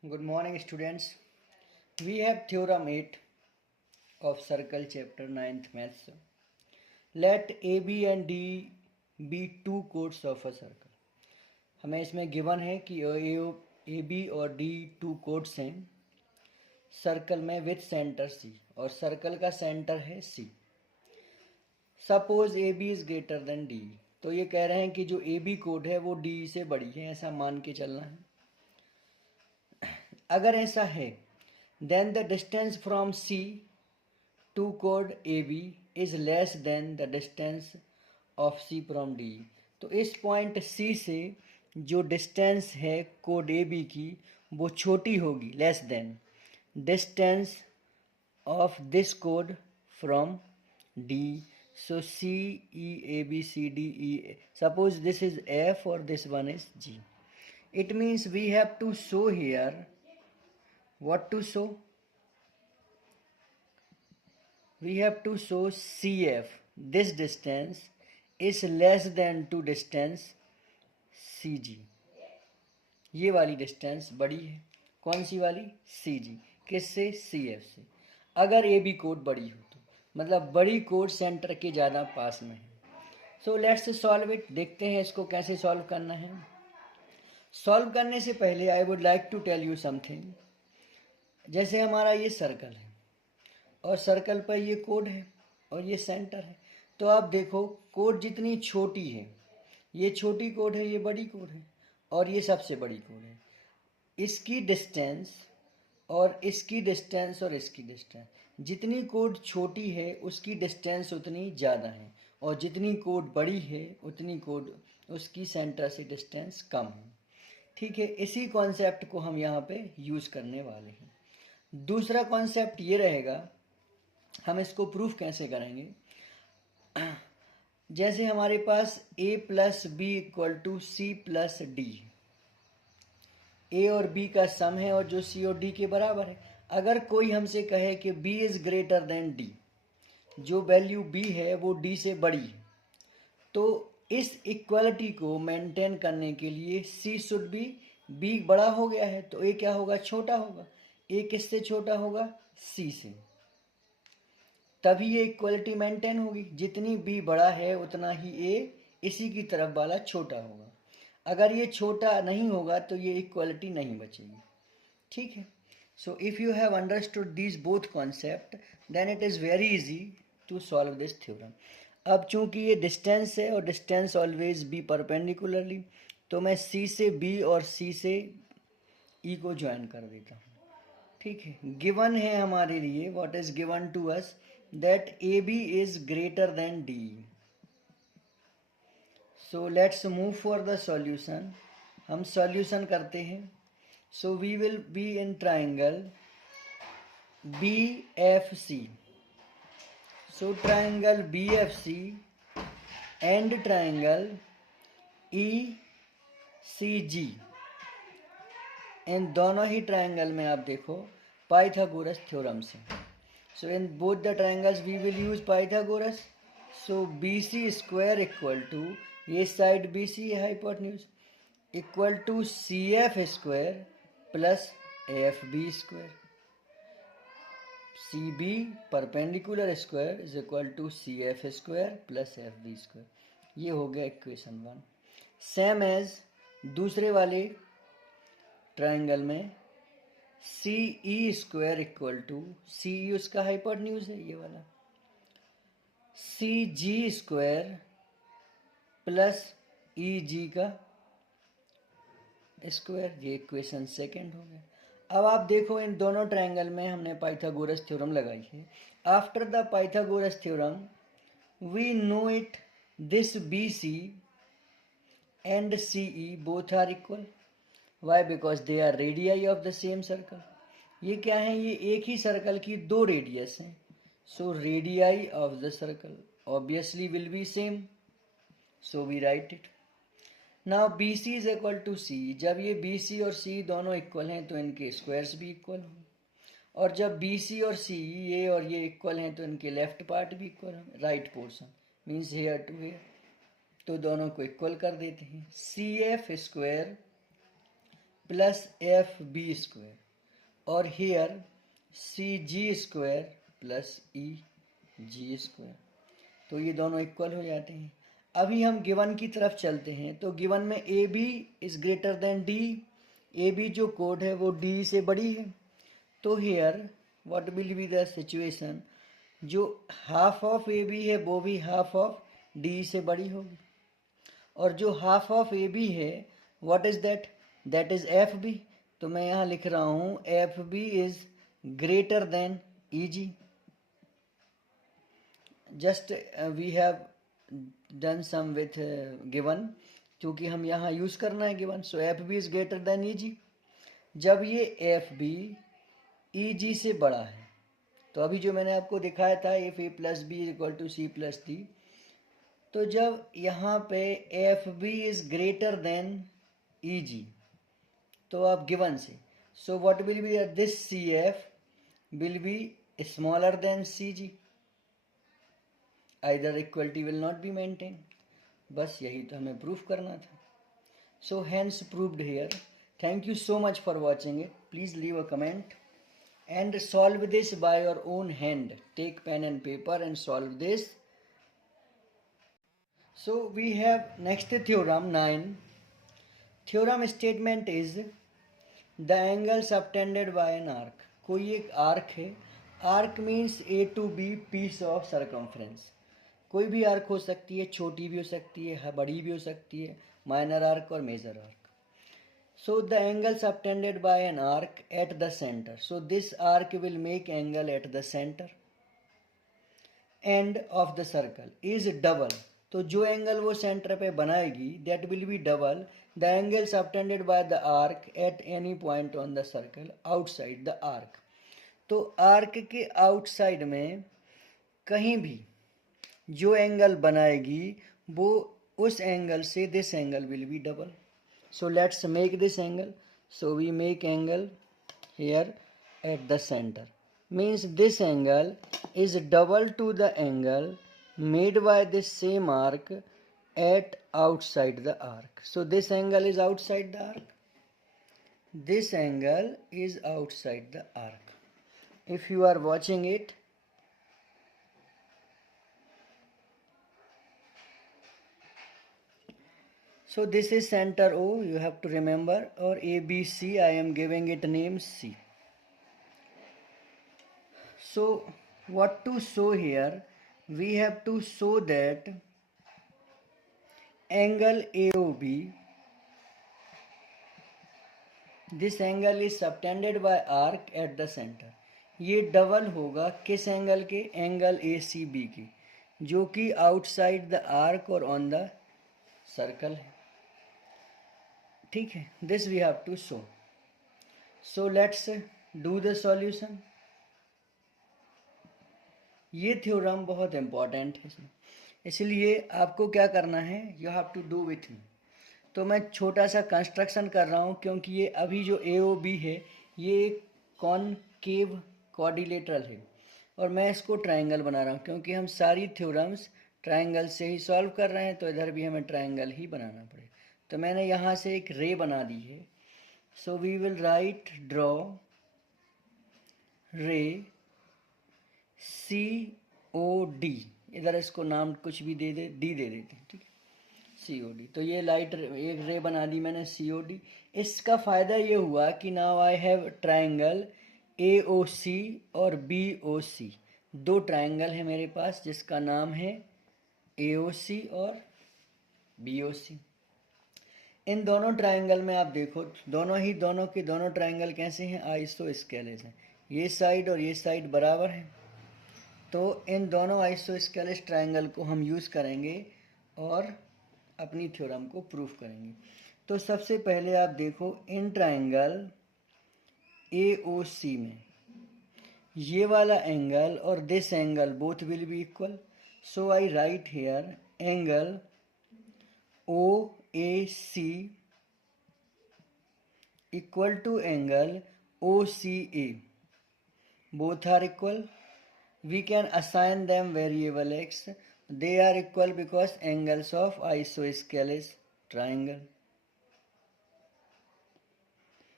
Good morning, students. We have theorem 8 of circle chapter 9th maths. Let AB and D be two chords of a circle. हमें इसमें given है कि A B और D to codes हैं circle में with centre C, और circle का centre है सी. Suppose A B is greater than D. तो ये कह रहे हैं कि जो ए बी कोड है वो डी से बड़ी है, ऐसा मान के चलना है. अगर ऐसा है then the distance from C to chord AB is less than the distance of C from D. तो इस पॉइंट C से जो डिस्टेंस है कोड AB की वो छोटी होगी, less than distance of this code from D. So C E A B C D E. Suppose this is F or this one is G. It means we have to show here. What to show? We have to show CF, this distance is less than to distance CG. ये वाली distance बड़ी है. कौन सी वाली? CG. किससे? CF से. अगर A B code बड़ी हो तो मतलब बड़ी कोड सेंटर के ज़्यादा पास में है. So let's solve it. देखते हैं इसको कैसे सॉल्व करना है. सॉल्व करने से पहले I would like to tell you something. जैसे हमारा ये सर्कल है और सर्कल पर ये कोड है और ये सेंटर है. तो आप देखो कोड जितनी छोटी है, ये छोटी कोड है, ये बड़ी कोड है और ये सबसे बड़ी कोड है. इसकी डिस्टेंस और इसकी डिस्टेंस और इसकी डिस्टेंस, जितनी कोड छोटी है उसकी डिस्टेंस उतनी ज़्यादा है, और जितनी कोड बड़ी है उतनी कोड उसकी सेंटर से डिस्टेंस कम है. ठीक है, इसी कॉन्सेप्ट को हम यहाँ पे यूज़ करने वाले हैं. दूसरा कॉन्सेप्ट ये रहेगा, हम इसको प्रूफ कैसे करेंगे. जैसे हमारे पास a plus B equal to C plus D. ए और बी का सम है और जो सी और डी के बराबर है. अगर कोई हमसे कहे कि b is greater than D, जो वैल्यू b है वो d से बड़ी है, तो इस इक्वलिटी को मेंटेन करने के लिए c शुड बी, b बड़ा हो गया है तो a क्या होगा? छोटा होगा. a किससे छोटा होगा? c से. तभी ये इक्वलिटी मेंटेन होगी. जितनी b बड़ा है उतना ही a इसी की तरफ वाला छोटा होगा. अगर ये छोटा नहीं होगा तो ये इक्वलिटी नहीं बचेगी. ठीक है. So if you have understood these both concept then it is very easy to solve this theorem. अब चूंकि ये डिस्टेंस है और डिस्टेंस ऑलवेज बी परपेंडिकुलरली, तो मैं c से b और c से e को ज्वाइन कर देता हूँ. ठीक है. गिवन है हमारे लिए, what is given to us, that AB is greater than D. So let's move for the solution. हम solution करते हैं. So we will be in triangle BFC. So triangle BFC and triangle ECG. इन दोनों ही triangle में आप देखो Pythagoras theorem से. So in both the triangles we will use Pythagoras. So BC square equal to, ये side BC है hypotenuse, equal to CF square plus AFB square. CB perpendicular square is equal to CF square plus FB square. ये हो गया equation 1. Same as दूसरे वाले triangle में सी E square equal to, सी ई उसका hypotenuse है ये वाला, सी जी स्क्वायर प्लस ई जी का स्क्वायर. ये इक्वेशन सेकेंड हो गया. अब आप देखो इन दोनों ट्रायंगल में हमने पाइथागोरस थ्योरम लगाई है. After the Pythagoras theorem we know it, this B C and C E both are equal. Y? Because they are radii of the same circle. ये क्या है? ये एक ही सर्कल की दो रेडियस हैं. सो radii of the circle obviously will be same. So we write it. Now B C is equal to सी. जब ये बी सी और सी दोनों इक्वल हैं तो इनके स्क्वायर्स भी इक्वल हों, और जब बी सी और सी ये और ये इक्वल हैं तो इनके लेफ्ट पार्ट भी इक्वल हैं. Right portion means hair to hair, तो दोनों को इक्वल कर देते हैं. C F square plus FB square, और here CG square plus EG square। तो ये दोनों इक्वल हो जाते हैं। अभी हम गिवन की तरफ चलते हैं। तो गिवन में AB is greater than D, AB जो कोड है वो D से बड़ी है। तो hair what will be the situation, जो हाफ ऑफ AB है वो भी हाफ ऑफ D से बड़ी होगी, और जो हाफ ऑफ AB है what is that, that is FB। तो मैं यहाँ लिख रहा हूँ FB is greater than EG। Just we have done some with given, क्योंकि हम यहाँ यूज़ करना है given. So FB is greater than EG। जब ये FB EG से बड़ा है, तो अभी जो मैंने आपको दिखाया था if A plus B is equal to C plus D, तो जब यहाँ पे FB is greater than EG, तो आप गिवन से, so what will be this CF will be smaller than CG, either equality will not be maintain. बस यही तो हमें प्रूफ करना था। So hence proved here. Thank you so much for watching it. Please leave a comment and solve this by your own hand. Take pen and paper and solve this. So we have next theorem 9. Theorem statement is the angle subtended by an arc. कोई एक arc है, arc means A to B piece of circumference। कोई भी arc हो सकती है, छोटी भी हो सकती है, बड़ी भी हो सकती है, माइनर आर्क और major arc. So the angle subtended by an arc at the center. So this arc will make angle at the center end of the circle is double. तो जो एंगल वो सेंटर पे बनाएगी that will be double the angle subtended by the arc at any point on the circle outside the arc। तो arc के outside में कहीं भी जो एंगल बनाएगी वो उस एंगल से this angle will be double. So let's make this angle. So we make angle here at the center. Means this angle is double to the angle made by this same arc at outside the arc. So this angle is outside the arc. This angle is outside the arc. If you are watching it, so this is center O, you have to remember, or ABC, I am giving it name C. So what to show here, we have to show that angle AOB, this angle is subtended by arc at the center। ये double होगा किस angle के, angle ACB के, जो कि outside the arc और on the circle है। ठीक है, this we have to show. So let's do the solution. ये थ्योरम बहुत इम्पॉर्टेंट है इसमें, इसलिए आपको क्या करना है, you have to do with me. तो मैं छोटा सा कंस्ट्रक्शन कर रहा हूँ, क्योंकि ये अभी जो AOB है ये कॉनकेव क्वाड्रिलेटरल है, और मैं इसको ट्रायंगल बना रहा हूँ, क्योंकि हम सारी थ्योरम्स ट्रायंगल से ही सॉल्व कर रहे हैं, तो इधर भी हमें ट्रायंगल ही बनाना पड़ेगा। तो मैंने यहाँ से एक रे बना दी है। So we will write draw रे COD, इधर इसको नाम कुछ भी दे डी दे देते हैं, ठीक है, COD। तो ये लाइट एक रे बना दी मैंने COD। इसका फ़ायदा ये हुआ कि now I have triangle AOC और BOC, दो ट्रायंगल है मेरे पास जिसका नाम है AOC और BOC। इन दोनों ट्रायंगल में आप देखो, दोनों के दोनों ट्रायंगल कैसे हैं, आइसोस्केलेस हैं। ये साइड और ये साइड बराबर है, तो इन दोनों आइसोस्केलेस ट्रायंगल को हम यूज़ करेंगे और अपनी थ्योरम को प्रूफ करेंगे। तो सबसे पहले आप देखो, इन ट्रायंगल AOC में ये वाला एंगल और this angle both will be equal. So I right hair angle OAC equal to angle OCA, both are equal। We can assign them variable x, they are equal because angles of isosceles triangle।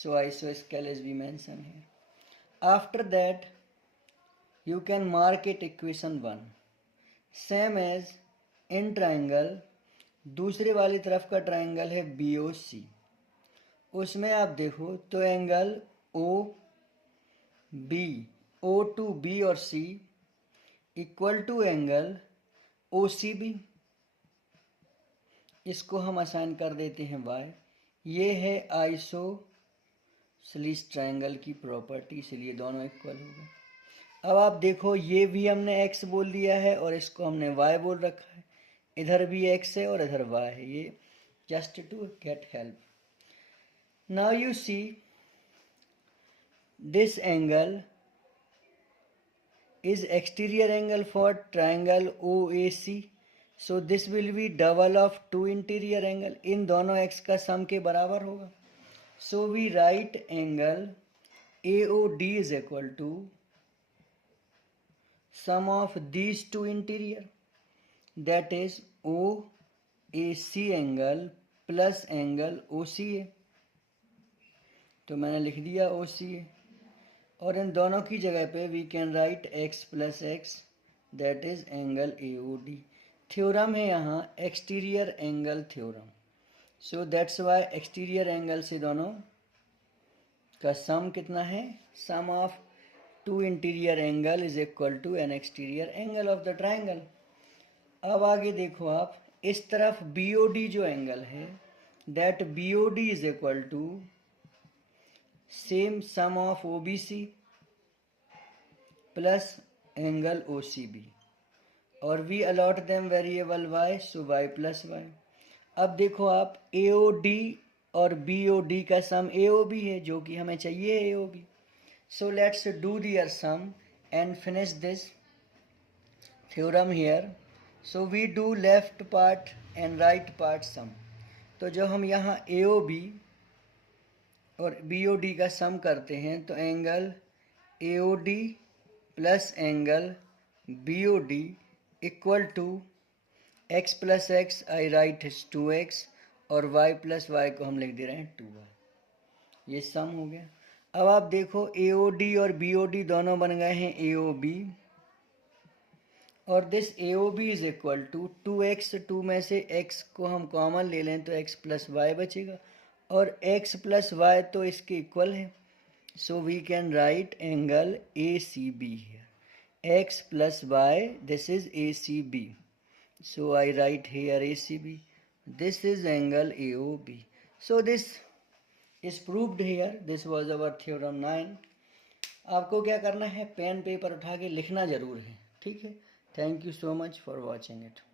So isosceles is we mention here. After that, you can mark it equation 1. Same as in triangle, दूसरे वाली तरफ का triangle है BOC. उसमें आप देखो तो angle OB, O to B और C equal to angle OCB. इसको हम असाइन कर देते हैं y. ये है आइसोसेलेस ट्राइंगल की प्रॉपर्टी, इसलिए दोनों इक्वल हो गए. अब आप देखो ये भी हमने x बोल दिया है और इसको हमने y बोल रखा है. इधर भी x है और इधर y है. ये just to get help. Now you see this angle is exterior angle for triangle OAC. So this will be double of two interior angle. इन दोनों x का सम के बराबर होगा. So we write angle AOD is equal to sum of these two interior, that is OAC angle plus angle OCA. तो मैंने लिख दिया OCA. और इन दोनों की जगह पे we can write x plus x, that is angle AOD. Theorem है यहाँ exterior angle theorem. So that's why exterior angle से दोनों का सम कितना है, सम of to interior angle is equal to N exterior angle of the triangle. अब आगे देखो आप, इस तरफ BOD जो एंगल है, that BOD is equal to same some of OBC plus angle OCB, और we allot them variable y, so y plus y. अब देखो आप AOD और BOD का सम AOB है, जो कि हमें चाहिए AOB. So let's do their some and finish this theorem here. So we do left part and right part सम. तो जब हम यहाँ AOB और BOD का सम करते हैं तो angle AOD plus angle BOD equal to x plus x, I right 2x, और y प्लस y को हम लिख दे रहे हैं 2y. ये सम हो गया. अब आप देखो AOD और BOD दोनों बन गए हैं AOB, और this AOB is equal to 2x. 2 में से x को हम कॉमन ले लें तो x प्लस y बचेगा, और x प्लस y तो इसके इक्वल है. So we can write angle ACB here. x plus y, this is ACB. So I write here ACB. This is angle AOB. So this is proved here. This was our theorem 9. आपको क्या करना है, pen paper उठा के लिखना ज़रूर है. ठीक है. Thank you so much for watching it.